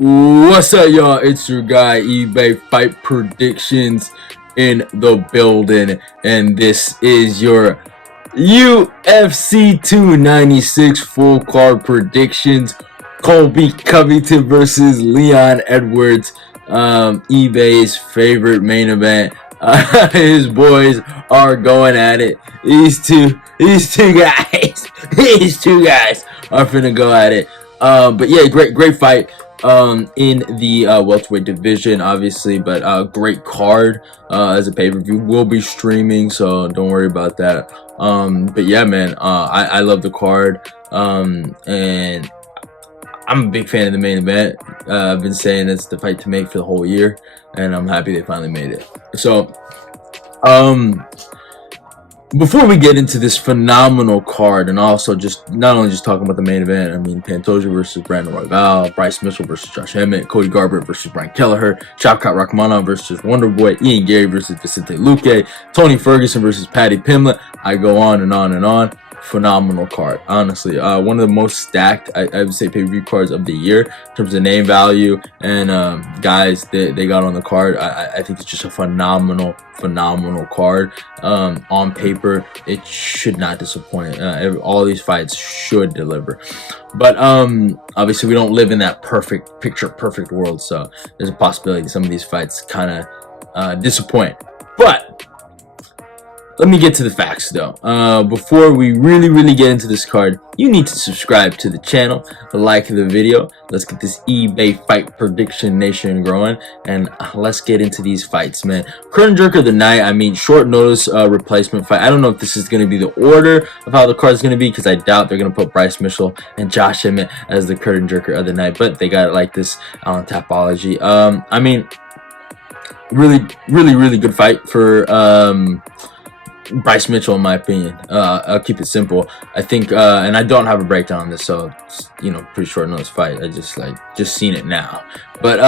What's up, y'all? It's your guy eBay Fight Predictions in the building, and this is your UFC 296 full card predictions. Colby Covington versus Leon Edwards, eBay's favorite main event. His boys are going at it. These two guys are finna go at it. But yeah, great fight in the welterweight division, obviously, but great card as a pay-per-view. Will be streaming, so don't worry about that. But yeah, man, I love the card, and I'm a big fan of the main event. I've been saying it's the fight to make for the whole year, and I'm happy they finally made it. So before we get into this phenomenal card, and also just not only just talking about the main event, I mean Pantoja versus Brandon Royval, Bryce Mitchell versus Josh Emmett, Cody Garbrandt versus Brian Kelleher, Shavkat Rakhmonov versus Wonderboy, Ian Garry versus Vicente Luque, Tony Ferguson versus Paddy Pimblett. I go on and on and on. Phenomenal card, honestly. One of the most stacked, I would say, pay-per-view cards of the year in terms of name value and guys that they got on the card. I think it's just a phenomenal card. On paper, it should not disappoint. All these fights should deliver, but obviously we don't live in that perfect world, so there's a possibility some of these fights kind of disappoint. But let me get to the facts, though. Before we really get into this card, you need to subscribe to the channel, like the video. Let's get this eBay Fight Prediction Nation growing, and let's get into these fights, man. Curtain jerker of the night, I mean, short notice replacement fight. I don't know if this is going to be the order of how the card is going to be, because I doubt they're going to put Bryce Mitchell and Josh Emmett as the curtain jerker of the night, but they got it like this on Tapology. I mean, really good fight for Bryce Mitchell, in my opinion. I'll keep it simple. I think, and I don't have a breakdown on this, so it's, you know, pretty short notice fight. I just seen it now. But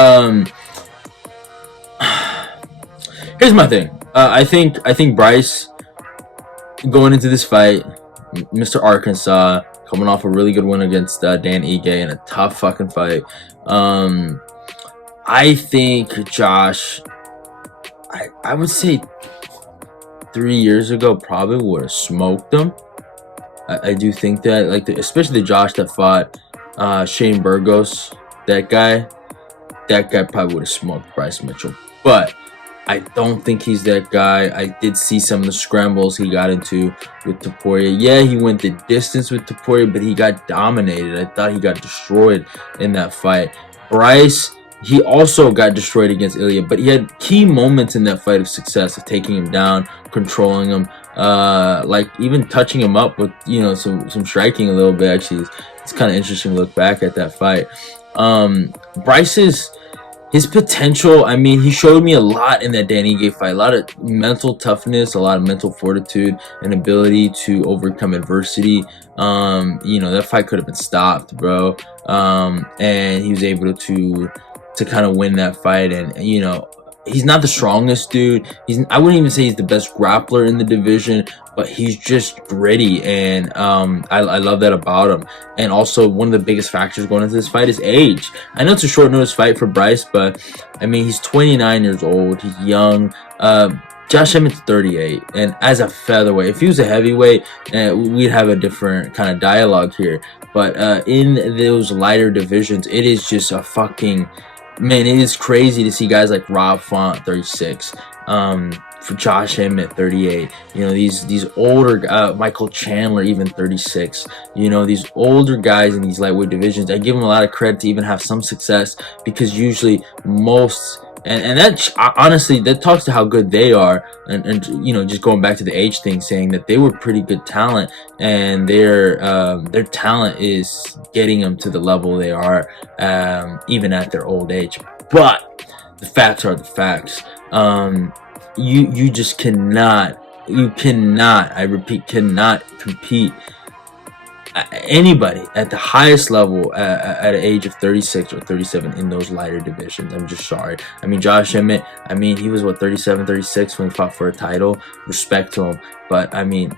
here's my thing. I think Bryce going into this fight, Mr. Arkansas, coming off a really good win against Dan Ige in a tough fucking fight. I think Josh, I would say 3 years ago probably would have smoked him. I do think that, like, especially the Josh that fought Shane Burgos, that guy probably would have smoked Bryce Mitchell. But I don't think he's that guy. I did see some of the scrambles he got into with Topuria. Yeah, he went the distance with Topuria, but he got dominated. I thought he got destroyed in that fight. Bryce, he also got destroyed against Ilya, but he had key moments in that fight of success, of taking him down, controlling him, like even touching him up with, you know, some striking a little bit. Actually, it's kind of interesting to look back at that fight. Bryce's his potential, I mean, he showed me a lot in that Danny Ige fight. A lot of mental toughness, a lot of mental fortitude, and ability to overcome adversity. You know, that fight could have been stopped, bro. And he was able to kind of win that fight. And, you know, he's not the strongest dude. I wouldn't even say he's the best grappler in the division, but he's just gritty, and I love that about him. And also, one of the biggest factors going into this fight is age. I know it's a short notice fight for Bryce, but I mean, he's 29 years old. He's young. Josh Emmett's 38, and as a featherweight, if he was a heavyweight, we'd have a different kind of dialogue here. But in those lighter divisions, it is just a fucking, man, it is crazy to see guys like Rob Font, 36, for Josh Emmett, 38. You know, these older, Michael Chandler, even 36. You know, these older guys in these lightweight divisions, I give them a lot of credit to even have some success, because usually most, and that honestly, that talks to how good they are, and you know, just going back to the age thing, saying that they were pretty good talent, and their talent is getting them to the level they are, even at their old age. But the facts are the facts. You just cannot, I repeat, cannot compete anybody at the highest level at an age of 36 or 37 in those lighter divisions. I'm just sorry. I mean, Josh Emmett, I mean, he was what, 37, 36 when he fought for a title. Respect to him, but I mean,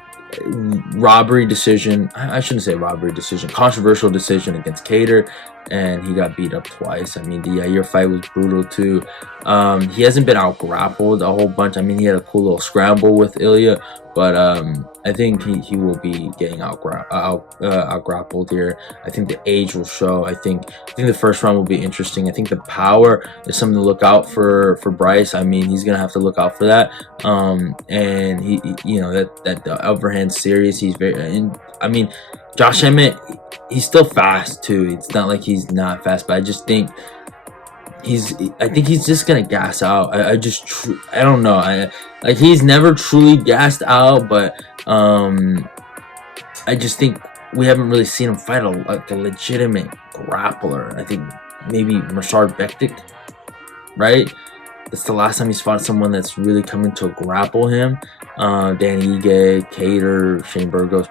robbery decision. I shouldn't say robbery decision. Controversial decision against Cater, and he got beat up twice. I mean, the Yair fight was brutal too. He hasn't been out grappled a whole bunch. I mean, he had a cool little scramble with Ilya, but I think he will be getting out grappled here. I think the age will show. I think the first round will be interesting. I think the power is something to look out for Bryce. I mean, he's gonna have to look out for that. And he you know, that the overhand series, he's very. And I mean, Josh Emmett, he's still fast too. It's not like he's not fast, but I just think I think he's just gonna gas out. I don't know. Like, he's never truly gassed out, but I just think we haven't really seen him fight like a legitimate grappler. I think maybe Machado Bektik, right? It's the last time he's fought someone that's really coming to grapple him. Danny Ige, Cater, Shane Burgos,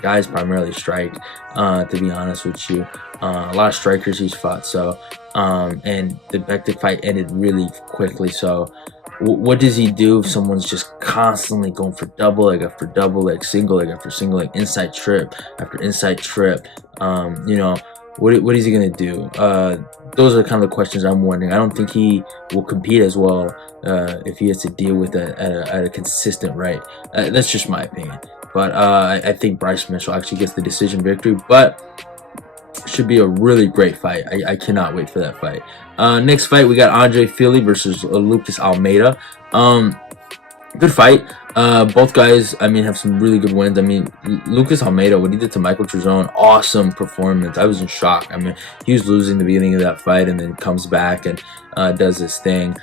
guys primarily strike, to be honest with you. A lot of strikers he's fought, so and the Bektik fight ended really quickly. So what does he do if someone's just constantly going for double leg after double leg, single leg after single leg, inside trip after inside trip? You know, what is he gonna do? Those are kind of the questions I'm wondering. I don't think he will compete as well if he has to deal with it at a consistent rate. That's just my opinion. But I think Bryce Mitchell actually gets the decision victory, but should be a really great fight. I cannot wait for that fight. Next fight, we got Andre Fili versus Lucas Almeida. Good fight. Both guys, I mean, have some really good wins. I mean, Lucas Almeida, what he did to Michael Trezone, awesome performance. I was in shock. I mean, he was losing the beginning of that fight and then comes back and does his thing.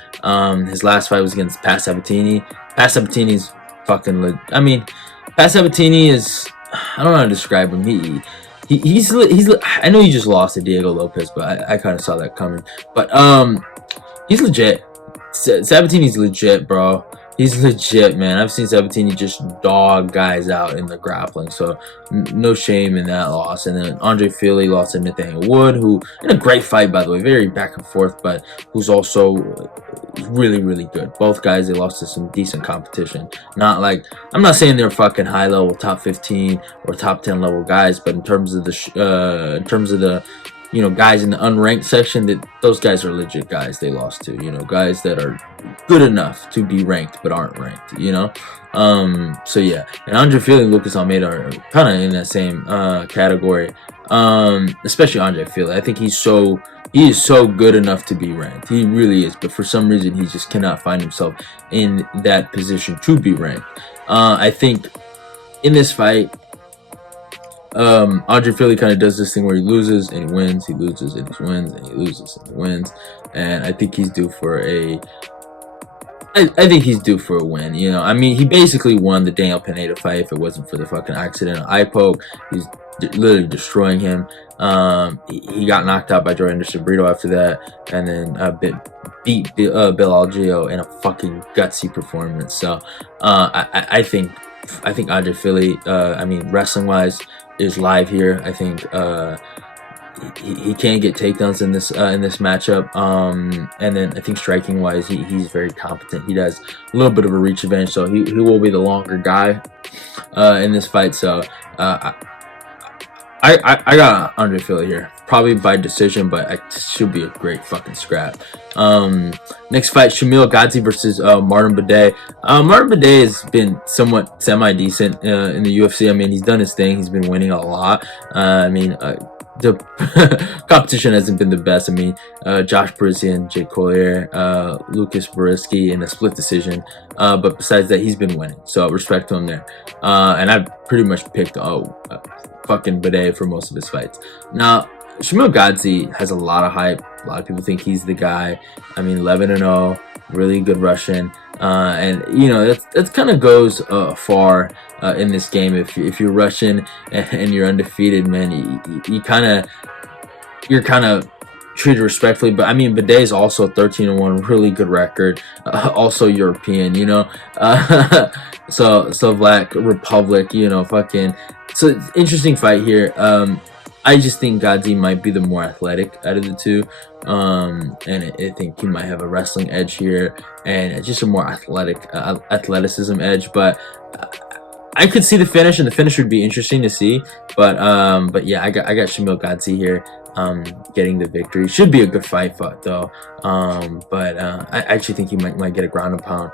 His last fight was against Pat Sabatini. Pat Sabatini's fucking I mean, Pat Sabatini is, I don't know how to describe him. He's I know he just lost to Diego Lopez, but I kind of saw that coming. But he's legit. Sabatini's legit, bro. He's legit, man. I've seen Sabatini just dog guys out in the grappling, so no shame in that loss. And then Andre Fili lost to Nathaniel Wood, who, in a great fight, by the way, very back and forth, but who's also really, really good. Both guys, they lost to some decent competition. Not like, I'm not saying they're fucking high level, top 15 or top 10 level guys, but in terms of the you know, guys in the unranked section, that those guys are legit guys they lost to, you know, guys that are good enough to be ranked but aren't ranked, you know. So yeah, and Andre Fili and Lucas Almeida are kind of in that same category, especially Andre Fili. I think he is so good enough to be ranked. He really is, but for some reason he just cannot find himself in that position to be ranked. I think in this fight, Andre Fili kind of does this thing where he loses and he wins, he loses and he wins, and he loses and he wins, and I think he's due for I think he's due for a win. You know, I mean, he basically won the Daniel Pineda fight if it wasn't for the fucking accidental eye poke. He's literally destroying him. He got knocked out by Joe Anderson Brito after that, and then beat Bill Algeo in a fucking gutsy performance. So I think Andre Fili, I mean, wrestling wise, is live here. I think he can get takedowns in this matchup, and then I think striking wise, he's very competent. He does a little bit of a reach advantage, so he will be the longer guy in this fight. So I got Andre Fili here, probably by decision, but it should be a great fucking scrap. Next fight, Shamil Gadzhi versus Martin Buday. Martin Buday has been somewhat semi-decent in the UFC. I mean, he's done his thing. He's been winning a lot. I mean, the competition hasn't been the best. I mean, Josh Parisian, Jake Collier, Lucas Boriski in a split decision. But besides that, he's been winning. So respect to him there. And I've pretty much picked fucking Buday for most of his fights. Now, Shamil Gadzhi has a lot of hype. A lot of people think he's the guy. I mean, 11-0, really good Russian, and you know that kind of goes far in this game. If you're Russian and you're undefeated, man, you're kind of treated respectfully. But I mean, Buday is also 13-1, really good record, also European, you know. So Slovak Republic, you know, fucking. So interesting fight here. I just think Gadzhi might be the more athletic out of the two, and I think he might have a wrestling edge here and just a more athleticism edge. But I could see the finish, and the finish would be interesting to see. But yeah, I got Shamil Gadzi here, getting the victory. Should be a good fight though. I actually think he might get a ground and pound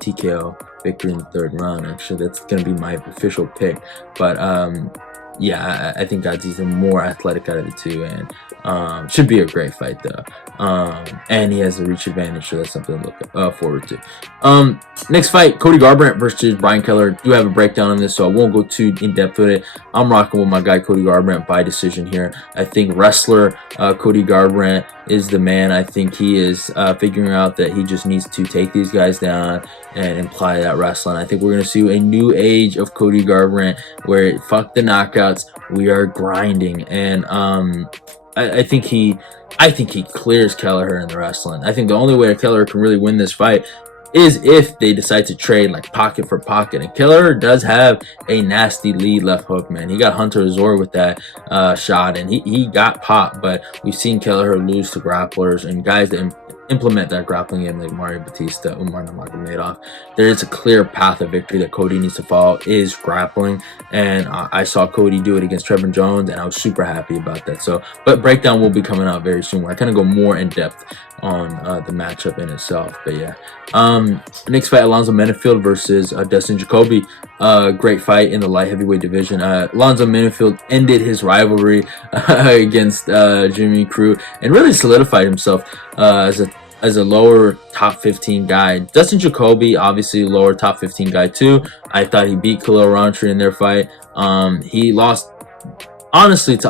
TKO victory in the 3rd round. Actually, that's gonna be my official pick. But yeah, I think Gadzi's the more athletic out of the two, and should be a great fight though. And he has the reach advantage, so that's something to look forward to. Next fight, Cody Garbrandt versus Brian Kelleher. Do have a breakdown on this, so I won't go too in depth with it. I'm rocking with my guy Cody Garbrandt by decision here. I think wrestler Cody Garbrandt is the man. I think he is figuring out that he just needs to take these guys down and apply that wrestling. I think we're gonna see a new age of Cody Garbrandt where fuck the knockouts, we are grinding, and I think he clears Kelleher in the wrestling. I think the only way Kelleher can really win this fight is if they decide to trade like pocket for pocket. And Kelleher does have a nasty lead left hook, man. He got Hunter Azor with that shot, and he got popped. But we've seen Kelleher lose to grapplers and guys that implement that grappling game like Mario Batista, Umar Nurmagomedov. There is a clear path of victory that Cody needs to follow, is grappling, and I saw Cody do it against Trevor Jones, and I was super happy about that. So, but breakdown will be coming out very soon where I kind of go more in depth on the matchup in itself. But yeah, next fight, Alonzo Menifield versus Dustin Jacoby. Great fight in the light heavyweight division. Alonzo Menifield ended his rivalry against Jimmy Crute and really solidified himself as a lower top 15 guy. Dustin Jacoby, obviously lower top 15 guy too. I thought he beat Khalil Rountree in their fight. He lost honestly to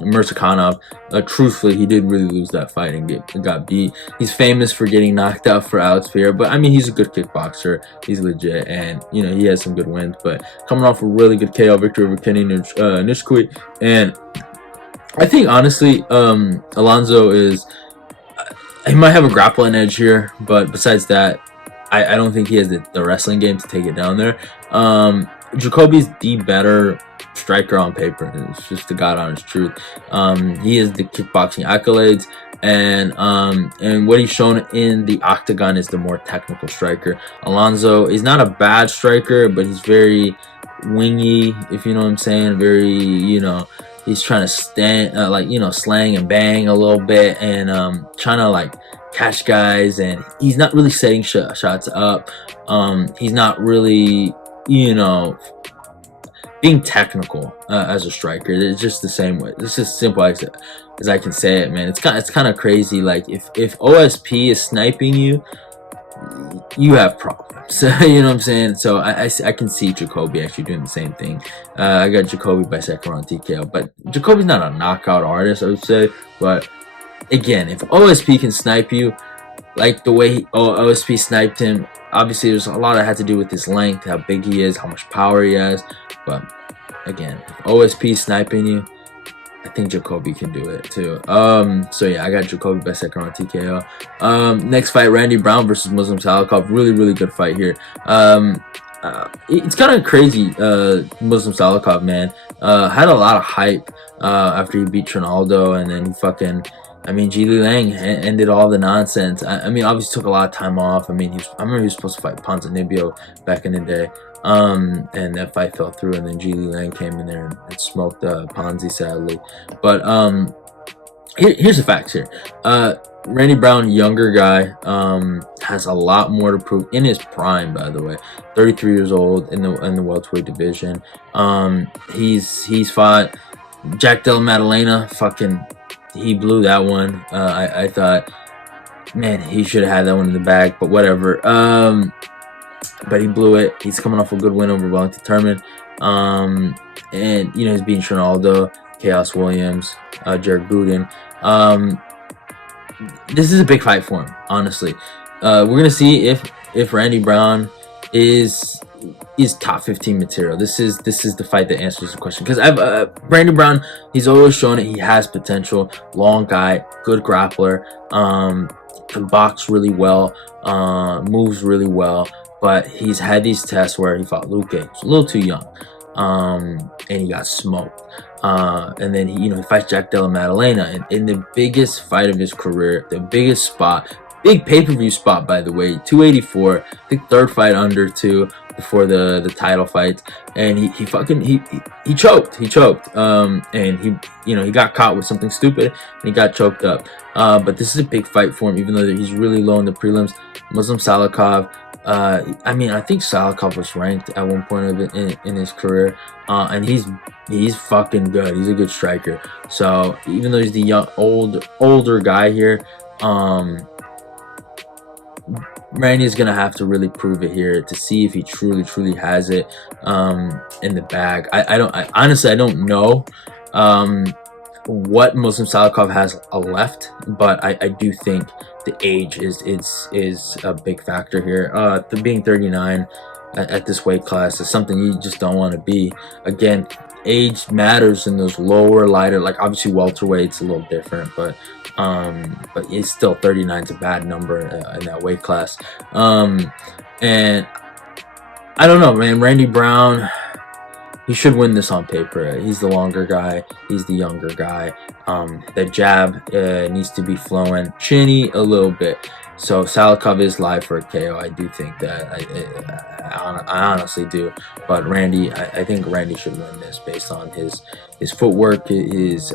Murzakanov. Truthfully, he did really lose that fight and got beat. He's famous for getting knocked out for Alex Pereira, but I mean, he's a good kickboxer. He's legit, and you know, he has some good wins. But coming off a really good KO victory over Kenny Nishikori, and I think honestly, Alonzo is, he might have a grappling edge here, but besides that, I don't think he has the wrestling game to take it down there. Jacoby's the better striker on paper. It's just the God honest truth. He has the kickboxing accolades, and what he's shown in the octagon is the more technical striker. Alonzo is not a bad striker, but he's very wingy, if you know what I'm saying. Very, you know, he's trying to stand like, you know, slang and bang a little bit, and trying to like catch guys, and he's not really setting shots up. He's not really, you know, being technical as a striker. It's just the same way. It's just simple as I can say it, man. It's kind of crazy. Like if OSP is sniping you, you have problems. You know what I'm saying? So I can see Jacoby actually doing the same thing. I got Jacoby by 2nd round TKO, but Jacoby's not a knockout artist, I would say. But again, if OSP can snipe you like the way OSP sniped him, obviously there's a lot that had to do with his length, how big he is, how much power he has. But again, if OSP sniping you, I think Jacoby can do it too. So yeah, I got Jacoby by 2nd round TKO. Next fight, Randy Brown versus Muslim Salikhov. Really good fight here. It's kind of crazy. Muslim Salikhov, man, had a lot of hype after he beat Trinaldo, and then he fucking, I mean, Jili Lang ended all the nonsense. I mean, obviously took a lot of time off. I mean, I remember he was supposed to fight Ponzinibbio back in the day. And that fight fell through, and then Jili Lang came in there and smoked Ponzi, sadly. But here's the facts here. Randy Brown, younger guy, has a lot more to prove in his prime, by the way. 33 years old in the welterweight division. He's fought Jack Della Maddalena. Fucking, he blew that one. I thought, man, he should have had that one in the bag, but whatever. But he blew it. He's coming off a good win over Wellington Turman. And, you know, he's beating Trinaldo, Chaos Williams, Jared Gruden. This is a big fight for him, honestly. We're going to see if Randy Brown is top 15 material. This is the fight that answers the question. Because Randy Brown, he's always shown it. He has potential. Long guy, good grappler, can box really well, moves really well. But he's had these tests where he fought Luque. He's a little too young, and he got smoked. And then he fights Jack Della Maddalena, and in the biggest fight of his career, the biggest spot, Big pay-per-view spot, by the way. 284. I think third fight under 2 before the title fight, and he fucking he choked. And he got caught with something stupid and he got choked up. But this is a big fight for him, even though he's really low in the prelims. Muslim Salikhov. I mean, I think Salikhov was ranked at one point of it in his career, and he's fucking good. He's a good striker. So even though he's the older guy here, Randy is gonna have to really prove it here to see if he truly has it in the bag. I honestly don't know what Muslim Salikhov has left, but I do think the age is a big factor here. Being 39 at this weight class is something you just don't want to be. Again, age matters in those lower, lighter, like obviously welterweight's a little different, but it's still 39 is a bad number in that weight class. And I don't know, man. Randy Brown, he should win this on paper. He's the longer guy. He's the younger guy. The jab needs to be flowing. Chinny a little bit. So Salikhov is live for a KO. I do think that. I honestly do. But Randy, I think Randy should win this based on his footwork, his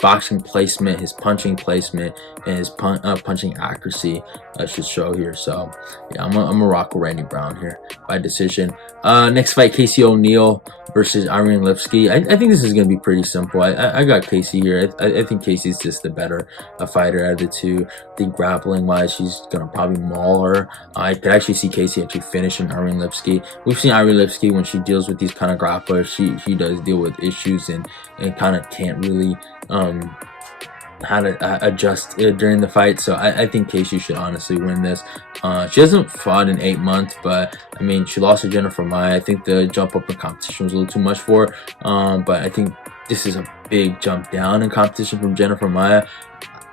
boxing placement, his punching placement, and his punching accuracy should show here. So yeah, I'm a rock with Randy Brown here by decision. Next fight, Casey O'Neill versus Irene Lipski. I think this is going to be pretty simple. I got Casey here. I think Casey's just the better fighter out of the two. I think grappling wise, she's going to probably maul her. I could actually see Casey actually finishing Irene Lipski. We've seen Irene Lipski when she deals with these kind of grapplers. She does deal with issues and kind of can't really how to adjust during the fight. So I think Casey should honestly win this. She hasn't fought in 8 months, but I mean, she lost to Jennifer Maia. I think the jump up in competition was a little too much for her, but I think this is a big jump down in competition from Jennifer Maia.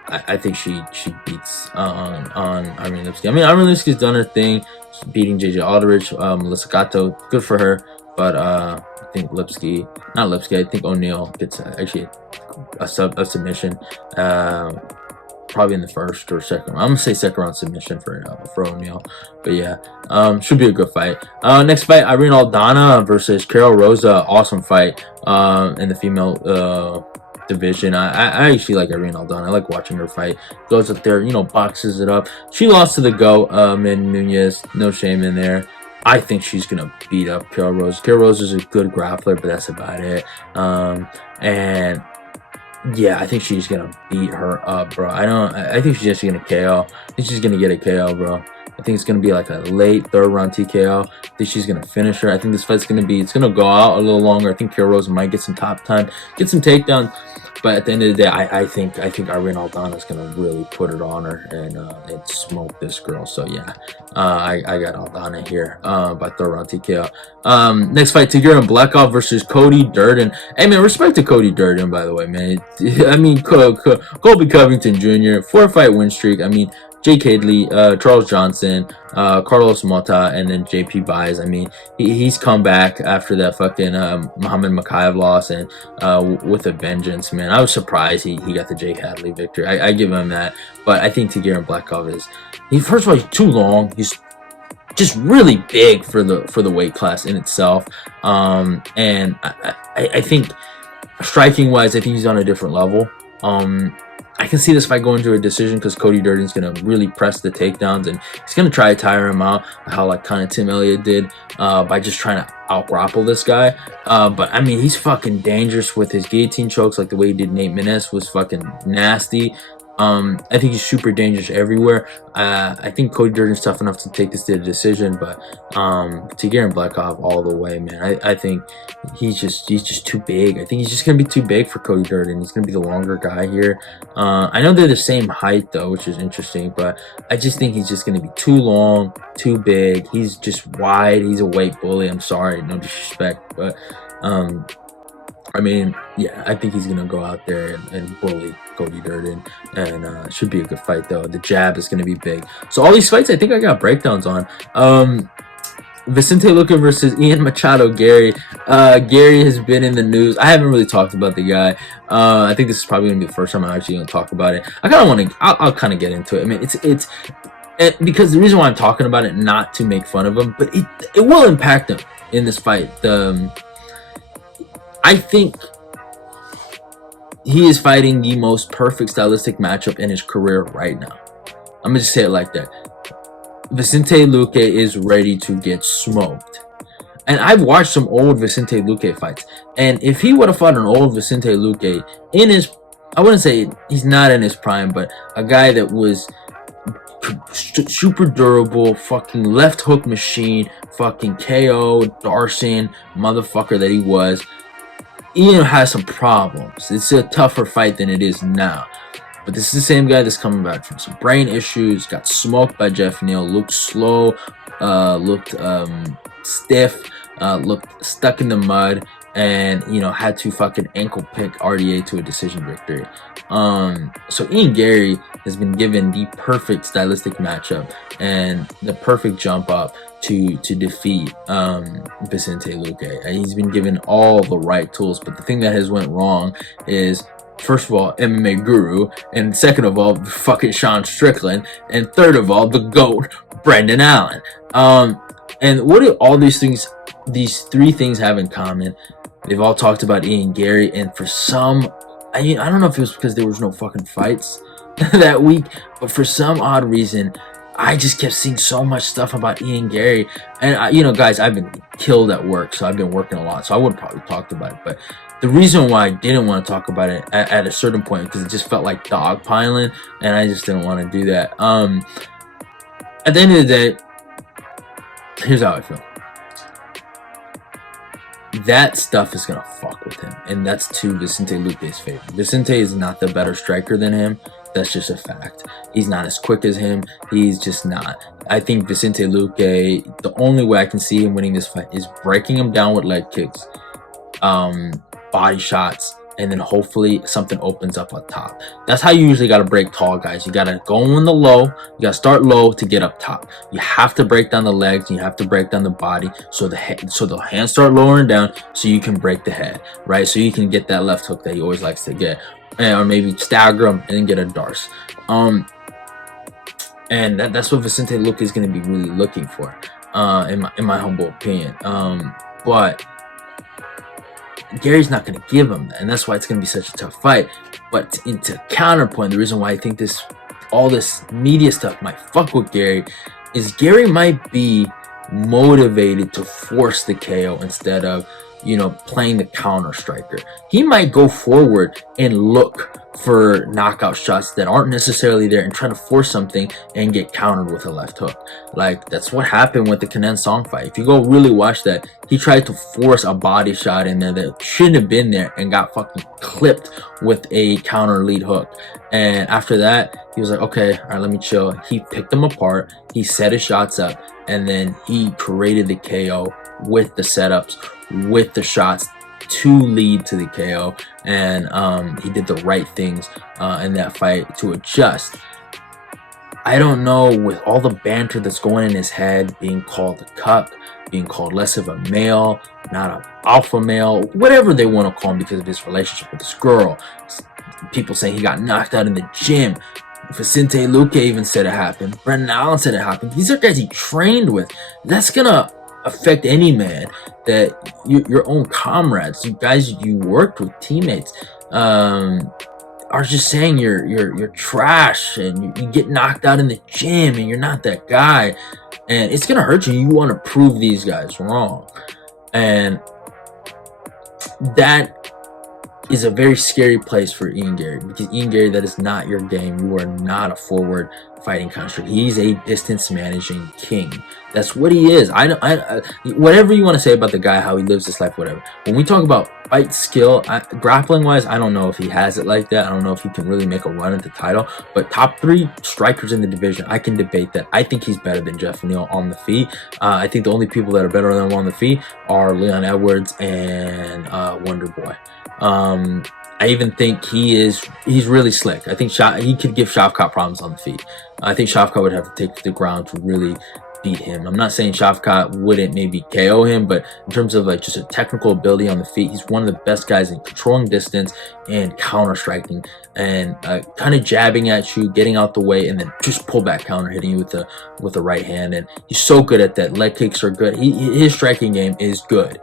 I think she beats on Irene Lipski. I mean, Irene Lipski's done her thing, beating JJ Aldrich, Melissa Gatto, good for her, but I think I think O'Neill gets actually a submission, probably in the first or second. I'm gonna say second round submission for O'Neill, but yeah, should be a good fight. Next fight, Irene Aldana versus Karol Rosa. Awesome fight in the female division. I actually like Irene Aldana. I like watching her fight. Goes up there, boxes it up. She lost to the GOAT, Min Nunez. No shame in there. I think she's gonna beat up Karol Rosa. Karol Rosa is a good grappler, but that's about it. And yeah, I think she's gonna beat her up, bro. I think she's just gonna KO. I think she's gonna get a KO, bro. I think it's gonna be like a late third round TKO. I think she's gonna finish her. I think this fight's gonna go out a little longer. I think Karol Rosa might get some top time, get some takedowns. But at the end of the day, I think Irene Aldana is gonna really put it on her and smoke this girl. So yeah, I got Aldana here by third round TKO. Next fight, Tagir and Blekov versus Cody Durden. Hey man, respect to Cody Durden, by the way, man. I mean, Colby Covington Jr. 4-fight win streak. I mean, Jake Hadley, Charles Johnson, Carlos Mota, and then JP Baez. I mean, he's come back after that fucking Muhammad Makayev loss and with a vengeance, man. I was surprised he got the Jake Hadley victory. I give him that. But I think Tagir and Blekov first of all, he's too long. He's just really big for the weight class in itself. And I think striking wise, I think he's on a different level. I can see this fight going to a decision because Cody Durden's going to really press the takedowns and he's going to try to tire him out, how like kind of Tim Elliott did by just trying to out-grapple this guy. But I mean, he's fucking dangerous with his guillotine chokes, like the way he did Nate Menes was fucking nasty. I think he's super dangerous everywhere. I think Cody Durden's tough enough to take this to a decision, but Tagir and Blekov all the way, man. I think he's just too big. I think he's just gonna be too big for Cody Durden. He's gonna be the longer guy here. I know they're the same height though, which is interesting, but I just think he's just gonna be too long, too big. He's just wide. He's a weight bully. I'm sorry, no disrespect, but I mean, yeah, I think he's gonna go out there and bully Cody Durden, and should be a good fight though. The jab is gonna be big. So all these fights, I think I got breakdowns on. Vicente Luque versus Ian Machado. Garry. Garry has been in the news. I haven't really talked about the guy. I think this is probably gonna be the first time I'm actually gonna talk about it. I kind of want to. I'll kind of get into it. I mean, it's because the reason why I'm talking about it, not to make fun of him, but it will impact him in this fight. I think he is fighting the most perfect stylistic matchup in his career right now. I'm gonna just say it like that. Vicente Luque is ready to get smoked. And I've watched some old Vicente Luque fights. And if he would have fought an old Vicente Luque in his, I wouldn't say he's not in his prime, but a guy that was super durable, fucking left hook machine, fucking KO, Dustin, motherfucker that he was, Ian has some problems. It's a tougher fight than it is now. But this is the same guy that's coming back from some brain issues, got smoked by Jeff Neal, looked slow, looked stiff, looked stuck in the mud, and, you know, had to fucking ankle pick RDA to a decision victory. So Ian Garry has been given the perfect stylistic matchup and the perfect jump up to defeat Vicente Luque. He's been given all the right tools, but the thing that has went wrong is, first of all, MMA guru, and second of all, fucking Sean Strickland, and third of all, the GOAT, Brendan Allen. And what do all these things, these three things have in common? They've all talked about Ian Garry, and for some, I don't know if it was because there was no fucking fights that week, but for some odd reason, I just kept seeing so much stuff about Ian Garry. And, you know, guys, I've been killed at work, so I've been working a lot, so I would have probably talked about it, but the reason why I didn't want to talk about it at a certain point, because it just felt like dogpiling, and I just didn't want to do that. At the end of the day, here's how I feel. That stuff is going to fuck with him, and that's to Vicente Luque's favor. Vicente is not the better striker than him. That's just a fact. He's not as quick as him. He's just not. I think Vicente Luque, the only way I can see him winning this fight is breaking him down with leg kicks, body shots, and then hopefully something opens up on top. That's how you usually got to break tall guys. You got to go in the low. You got to start low to get up top. You have to break down the legs, and you have to break down the body so the hands start lowering down so you can break the head, right? So you can get that left hook that he always likes to get, or maybe stagger him and then get a Darce. And that's what Vicente Luque is going to be really looking for, in my humble opinion. But Garry's not going to give him that, and that's why it's going to be such a tough fight. But to counterpoint, the reason why I think all this media stuff might fuck with Garry is Garry might be motivated to force the KO instead of, you know, playing the counter striker. He might go forward and look for knockout shots that aren't necessarily there and try to force something and get countered with a left hook. Like, that's what happened with the Kenan Song fight. If you go really watch that, he tried to force a body shot in there that shouldn't have been there and got fucking clipped with a counter lead hook. And after that, he was like, okay, all right, let me chill. He picked them apart, he set his shots up, and then he created the KO with the setups, with the shots to lead to the KO. And he did the right things in that fight to adjust. I don't know, with all the banter that's going in his head, being called a cuck, being called less of a male, not an alpha male, whatever they want to call him because of his relationship with this girl. People saying he got knocked out in the gym. Vicente Luque even said it happened. Brendan Allen said it happened. These are guys he trained with. That's gonna affect any man, that your own comrades, you guys you worked with, teammates, are just saying you're trash and you get knocked out in the gym and you're not that guy, and it's gonna hurt you. You want to prove these guys wrong, and that is a very scary place for Ian Garry, because Ian Garry, that is not your game. You are not a forward fighting construct. He's a distance managing king. That's what he is. Whatever you want to say about the guy, how he lives his life, whatever. When we talk about fight skill, grappling wise, I don't know if he has it like that. I don't know if he can really make a run at the title. But top 3 strikers in the division, I can debate that. I think he's better than Jeff Neal on the feet. I think the only people that are better than him on the feet are Leon Edwards and Wonder Boy. I even think he's really slick. I think he could give Shavkat problems on the feet. I think Shavkat would have to take to the ground to really beat him. I'm not saying Shavkat wouldn't maybe KO him, but in terms of like just a technical ability on the feet, he's one of the best guys in controlling distance and counter striking and kind of jabbing at you, getting out the way, and then just pull back counter hitting you with the right hand. And he's so good at that. Leg kicks are good. His striking game is good.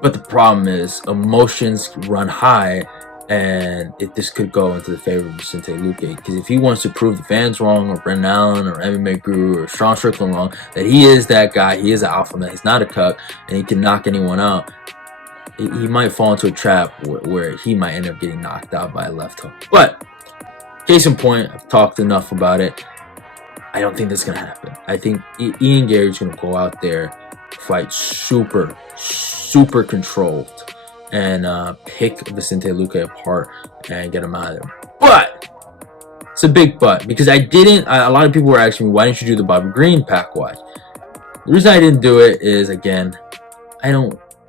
But the problem is emotions run high, and this could go into the favor of Vicente Luque, because if he wants to prove the fans wrong, or Brendan Allen, or MMA Guru, or Sean Strickland wrong, that he is that guy, he is an alpha man, he's not a cuck, and he can knock anyone out, he might fall into a trap where he might end up getting knocked out by a left hook. But case in point, I've talked enough about it. I don't think that's gonna happen. I think Ian Garry's gonna go out there, fight super controlled, and pick Vicente Luque apart and get him out of there. But it's a big but, because a lot of people were asking me, why didn't you do the Bobby Green pack watch? The reason I didn't do it is, again,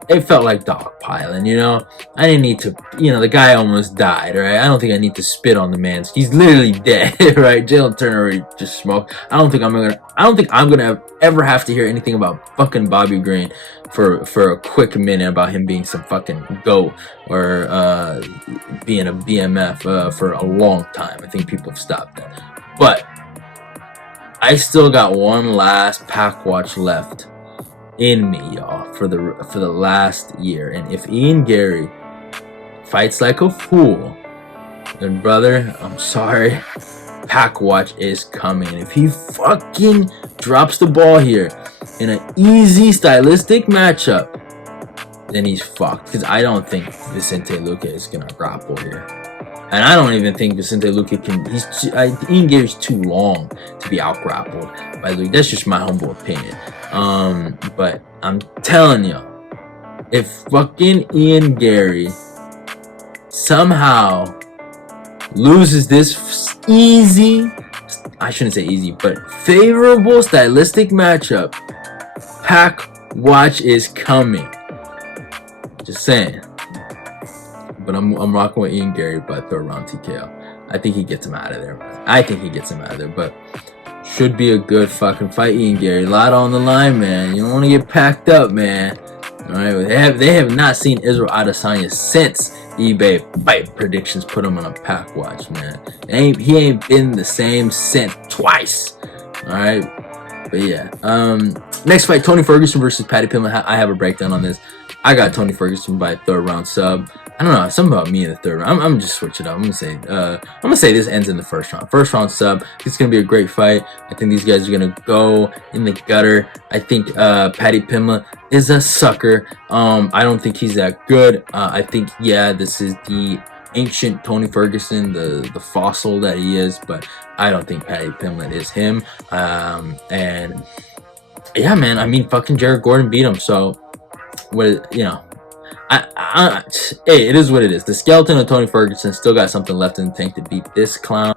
it felt like dogpiling, you know? I didn't need to, the guy almost died, right? I don't think I need to spit on the man. He's literally dead, right? Jalen Turner already just smoked. I don't think I'm gonna ever have to hear anything about fucking Bobby Green for a quick minute about him being some fucking GOAT or being a BMF for a long time. I think people have stopped that. But I still got one last pack watch left in me, y'all, for the last year. And if Ian Garry fights like a fool, then brother, I'm sorry, pack watch is coming. If he fucking drops the ball here in an easy stylistic matchup, then he's fucked, because I don't think Vicente Luque is gonna grapple here. And I don't even think Vicente Luque can. Ian Garry's too long to be out grappled by Luque. That's just my humble opinion. But I'm telling you, if fucking Ian Garry somehow loses this easy, I shouldn't say easy, but favorable stylistic matchup, pack watch is coming. Just saying. But I'm rocking with Ian Garry by third round TKO. I think he gets him out of there. But should be a good fucking fight, Ian Garry. A lot on the line, man. You don't want to get packed up, man. All right, they have not seen Israel Adesanya since eBay fight predictions put him on a pack watch, man. He ain't been the same since twice. All right, but yeah. Next fight, Tony Ferguson versus Paddy Pimblett. I have a breakdown on this. I got Tony Ferguson by third round sub. I don't know, something about me in the third round. I'm just switch it up. I'm gonna say this ends in the first round. First round sub. It's gonna be a great fight. I think these guys are gonna go in the gutter. I think Paddy Pimblett is a sucker. I don't think he's that good. I think, yeah, this is the ancient Tony Ferguson, the fossil that he is, but I don't think Paddy Pimblett is him. And yeah, man, I mean, fucking Jared Gordon beat him, so hey, it is what it is. The skeleton of Tony Ferguson still got something left in the tank to beat this clown.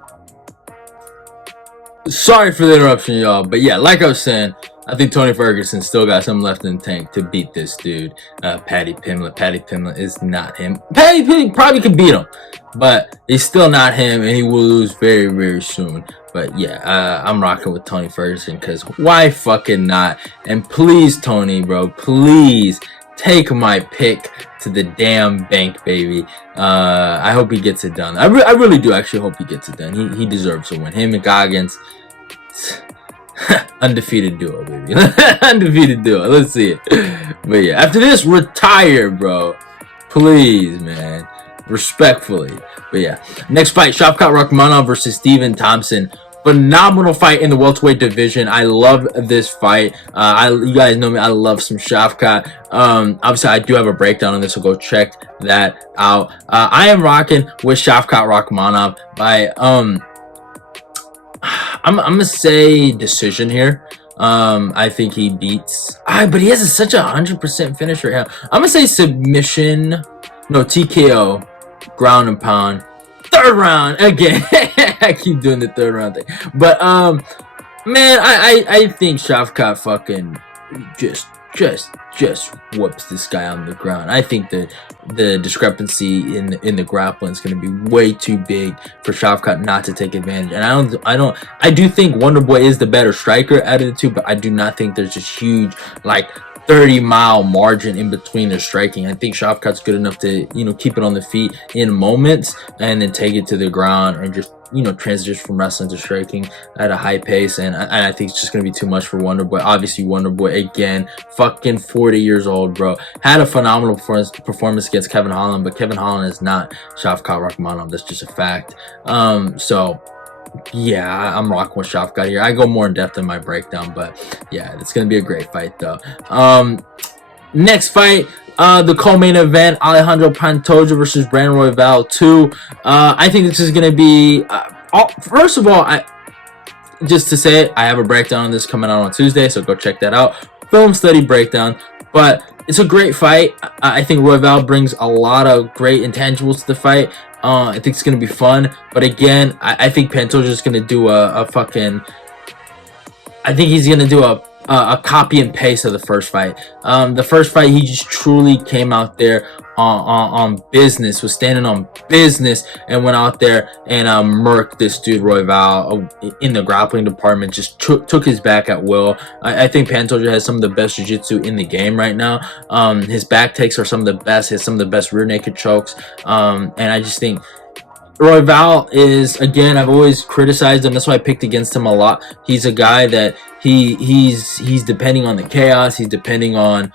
Sorry for the interruption, y'all, but yeah, like I was saying, I think Tony Ferguson still got something left in the tank to beat this dude, Paddy Pimblett. Paddy Pimblett is not him. Paddy Pimblett probably could beat him, but he's still not him, and he will lose very, very soon. But yeah, I'm rocking with Tony Ferguson, because why fucking not? And please, Tony, bro, please take my pick to the damn bank, baby. I hope he gets it done. I really do actually hope he gets it done. He deserves to win. Him and Goggins, undefeated duo, baby. Undefeated duo. Let's see it. But yeah, after this, retire, bro. Please, man. Respectfully. But yeah, next fight, Shavkat Rakhmonov versus Stephen Thompson. Phenomenal fight in the welterweight division. I love this fight. You guys know me. I love some Shavkat. Obviously, I do have a breakdown on this, so go check that out. I am rocking with Shavkat Rakhmonov by I'm gonna say decision here. I think he beats. But he has such a 100% finisher. I'm gonna say submission. No, TKO, ground and pound. Third round again. I keep doing the third round thing, but man, I think Shavkat fucking just just whoops this guy on the ground. I think that the discrepancy in the grappling is going to be way too big for Shavkat not to take advantage. And I do think Wonderboy is the better striker out of the two, but I do not think there's this huge like 30-mile margin in between their striking. I think Shavkat's good enough to, you know, keep it on the feet in moments and then take it to the ground and just, you know, transition from wrestling to striking at a high pace. And I think it's just going to be too much for Wonderboy. Obviously, Wonderboy, again, fucking 40 years old, bro. Had a phenomenal performance against Kevin Holland, but Kevin Holland is not Shavkat Rakhmonov. That's just a fact. So, yeah, I'm rocking with Shavkat here. I go more in depth in my breakdown, but yeah, it's going to be a great fight, though. Next fight, the co-main event, Alejandro Pantoja versus Brandon Royval 2. I think this is going to be, first of all, just to say it, I have a breakdown on this coming out on Tuesday, so go check that out. Film study breakdown, but it's a great fight. I think Royval brings a lot of great intangibles to the fight. I think it's going to be fun, but again, I think Pantoja is going to do I think he's going to do a copy and paste of the first fight. The first fight, he just truly came out there on business, was standing on business, and went out there and murked this dude Royval in the grappling department. Just took his back at will. I think Pantoja has some of the best jiu-jitsu in the game right now. His back takes are some of the best. He has some of the best rear naked chokes, and I just think Royval is, again, I've always criticized him. That's why I picked against him a lot. He's a guy that he's depending on the chaos. He's depending on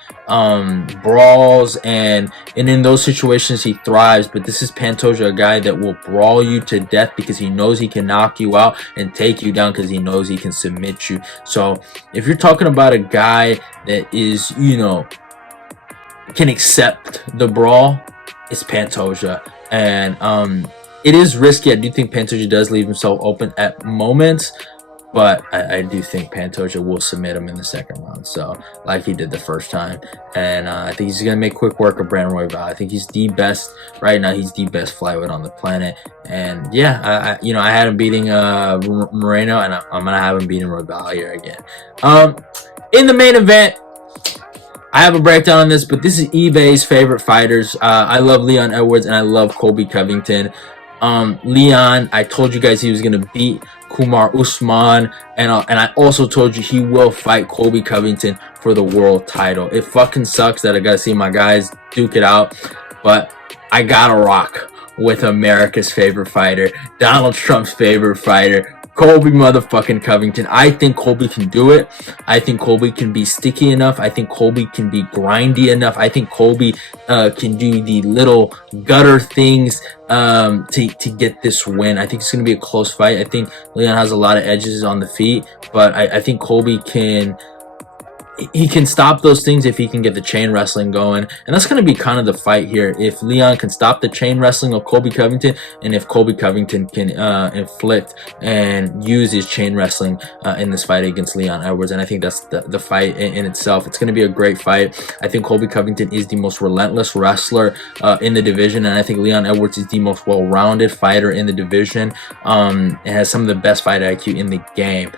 brawls, and in those situations he thrives. But this is Pantoja, a guy that will brawl you to death because he knows he can knock you out and take you down because he knows he can submit you. So if you're talking about a guy that is, you know, can accept the brawl, it's Pantoja. And it is risky. I do think Pantoja does leave himself open at moments, but I do think Pantoja will submit him in the second round, so like he did the first time. And I think he's going to make quick work of Brandon Royval. I think he's the best right now. He's the best flyweight on the planet. And yeah, you know, I had him beating Moreno, and I'm going to have him beating Royval here again. In the main event, I have a breakdown on this, but this is eBay's favorite fighters. I love Leon Edwards and I love Colby Covington. Leon, I told you guys he was going to beat Kumar Usman, and I also told you he will fight Colby Covington for the world title. It fucking sucks that I got to see my guys duke it out, but I got to rock with America's favorite fighter, Donald Trump's favorite fighter, Colby motherfucking Covington. I think Colby can do it. I think Colby can be sticky enough. I think Colby can be grindy enough. I think Colby can do the little gutter things to get this win. I think it's going to be a close fight. I think Leon has a lot of edges on the feet, but I think Colby can stop those things if he can get the chain wrestling going. And that's going to be kind of the fight here. If Leon can stop the chain wrestling of Colby Covington, and if Colby Covington can inflict and use his chain wrestling in this fight against Leon Edwards. And I think that's the fight in itself. It's going to be a great fight. I think Colby Covington is the most relentless wrestler in the division, and I think Leon Edwards is the most well-rounded fighter in the division. And has some of the best fight IQ in the game.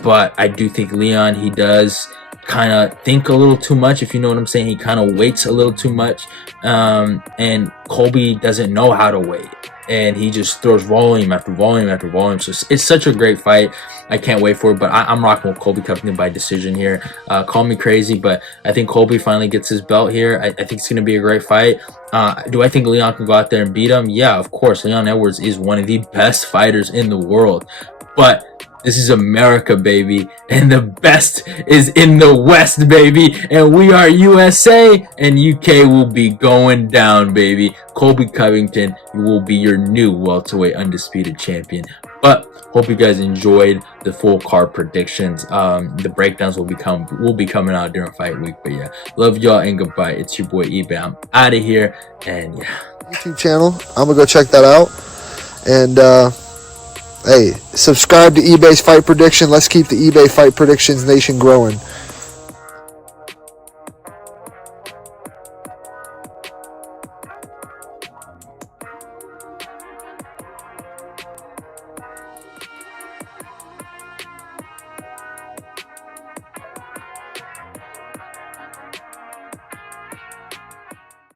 But I do think Leon, he does kind of think a little too much, if you know what I'm saying. He kind of waits a little too much, and Colby doesn't know how to wait, and he just throws volume after volume after volume. So it's such a great fight. I can't wait for it, but I'm rocking with Colby Covington by decision here. Call me crazy, but I think Colby finally gets his belt here. I think it's going to be a great fight. Do I think Leon can go out there and beat him? Yeah, of course. Leon Edwards is one of the best fighters in the world, but this is America, baby, and the best is in the West, baby, and we are USA, and UK will be going down, baby. Colby Covington will be your new welterweight undisputed champion. But hope you guys enjoyed the full card predictions. The breakdowns will be coming out during fight week. But yeah, love y'all and goodbye. It's your boy eBay. I'm out of here, and yeah. YouTube channel. I'm gonna go check that out, and hey, subscribe to eBay's Fight Prediction. Let's keep the eBay Fight Predictions Nation growing.